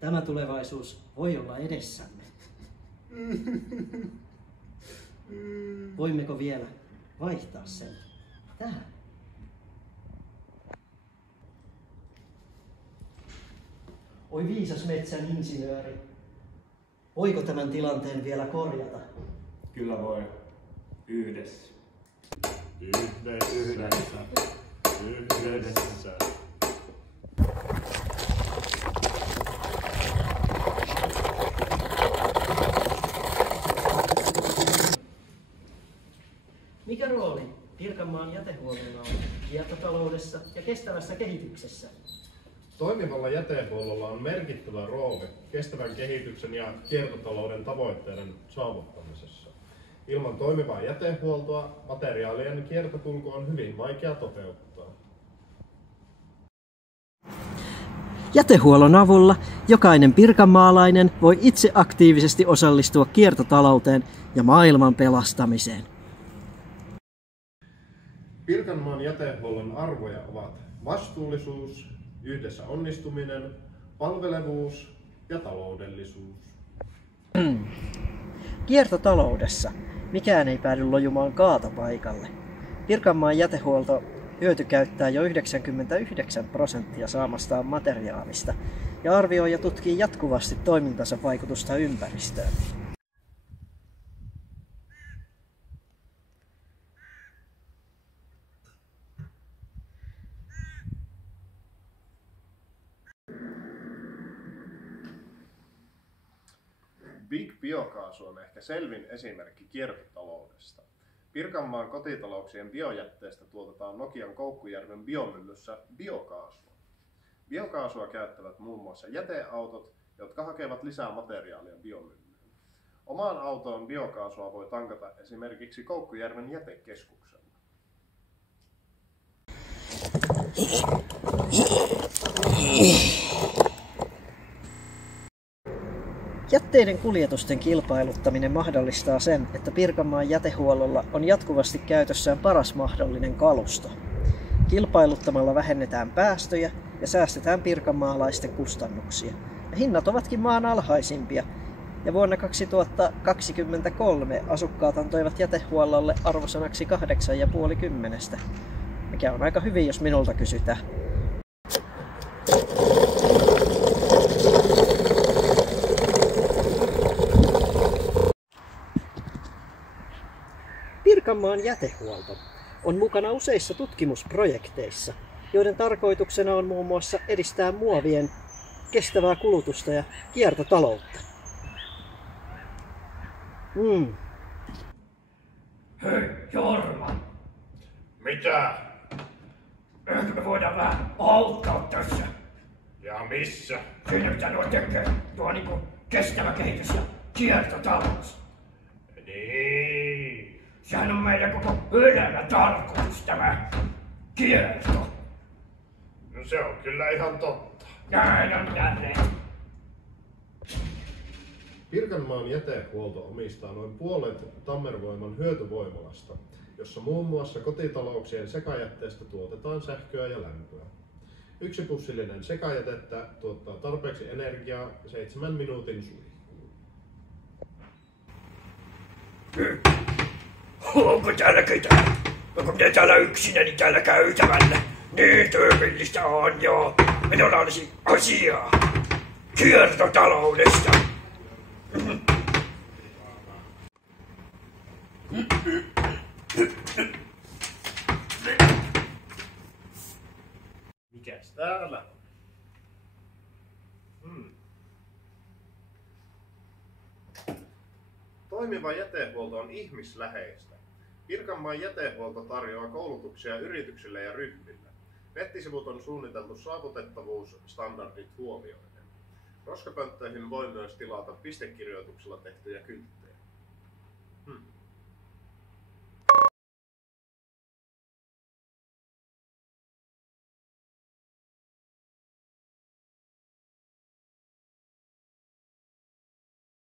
Tämä tulevaisuus voi olla edessämme. Voimmeko vielä vaihtaa sen tähän? Oi viisas metsän insinööri, voiko tämän tilanteen vielä korjata? Kyllä voi. Yhdessä. Yhdessä. Mikä rooli Pirkanmaan jätehuollolla on kiertotaloudessa ja kestävässä kehityksessä? Toimivalla jätehuollolla on merkittävä rooli kestävän kehityksen ja kiertotalouden tavoitteiden saavuttamisessa. Ilman toimivaa jätehuoltoa materiaalien kiertokulku on hyvin vaikea toteuttaa. Jätehuollon avulla jokainen pirkanmaalainen voi itse aktiivisesti osallistua kiertotalouteen ja maailman pelastamiseen. Pirkanmaan jätehuollon arvoja ovat vastuullisuus, yhdessä onnistuminen, palvelevuus ja taloudellisuus. Kiertotaloudessa mikään ei päädy lojumaan kaatopaikalle. Pirkanmaan jätehuolto hyötykäyttää jo 99% saamastaan materiaalista ja arvioi ja tutkii jatkuvasti toimintansa vaikutusta ympäristöön. Big Biokaasu on ehkä selvin esimerkki kiertotaloudesta. Pirkanmaan kotitalouksien biojätteestä tuotetaan Nokian Koukkujärven biomyllyssä biokaasua. Biokaasua käyttävät muun muassa jäteautot, jotka hakevat lisää materiaalia biomyllyyn. Omaan autoon biokaasua voi tankata esimerkiksi Koukkujärven jätekeskuksella. Jätteiden kuljetusten kilpailuttaminen mahdollistaa sen, että Pirkanmaan jätehuollolla on jatkuvasti käytössään paras mahdollinen kalusto. Kilpailuttamalla vähennetään päästöjä ja säästetään pirkanmaalaisten kustannuksia. Ja hinnat ovatkin maan alhaisimpia. Ja vuonna 2023 asukkaat antoivat jätehuollolle arvosanaksi 8,5, mikä on aika hyvin, jos minulta kysytään. Pirkanmaan jätehuolto on mukana useissa tutkimusprojekteissa, joiden tarkoituksena on muun muassa edistää muovien kestävää kulutusta ja kiertotaloutta. Hei, Jorma! Mitä? Ehkä me voidaan vähän auttaa tässä. Ja missä? Siinä mitä nuo tekee. Tuo niinku kestävä kehitys ja kiertotalous. Niin. Sehän on meidän koko elämän tarkoitus tämä kierto. No se on kyllä ihan totta. Näin on jälleen. Pirkanmaan jätehuolto omistaa noin puolet Tammervoiman hyötyvoimalasta, jossa muun muassa kotitalouksien sekajätteestä tuotetaan sähköä ja lämpöä. Yksi pussillinen sekajätettä tuottaa tarpeeksi energiaa 7 minuutin suihkuun. Onko täällä ketään? Onko minä täällä yksinäni täällä käytävällä? Niin tyypillistä on joo. Minulla olisi asiaa kiertotaloudesta. Mikäs täällä on? Toimiva jätehuolto on ihmisläheistä. Pirkanmaan jätehuolto tarjoaa koulutuksia yrityksille ja ryhmille. Nettisivut on suunniteltu saavutettavuusstandardit huomioiden. Roskapönttöihin voi myös tilata pistekirjoituksella tehtyjä kylttejä.